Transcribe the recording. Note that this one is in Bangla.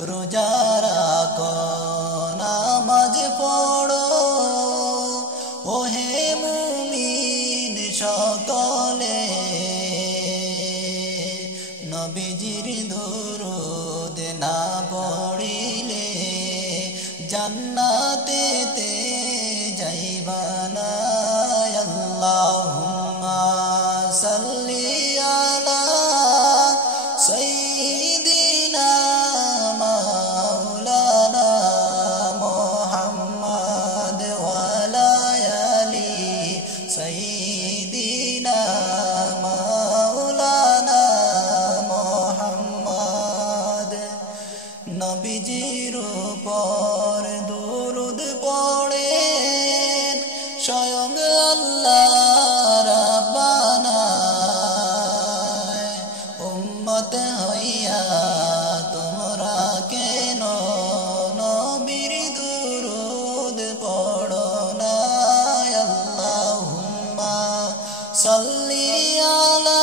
রোজা রাখো নামাজ পড়ো ওহে মুমিন সকলে নবীজির দরুদ না পড়িলে জান্নাতেতে যাইবা না আল্লাহুম্মা সাল্লি আলা সাইয়্যিদিনা মাওলানা মুহাম্মদ ওয়া আলা আলি সাইয়্যিদিনা মাওলানা মুহাম্মদ নবীজির উপর দরুদ পড়েন স্বয়ং আল্লাহ রাব্বানা উম্মত হইয়া তোমরা কেন নবীর দরুদ পড়ো না আল্লাহুম্মা সাল্লি আলা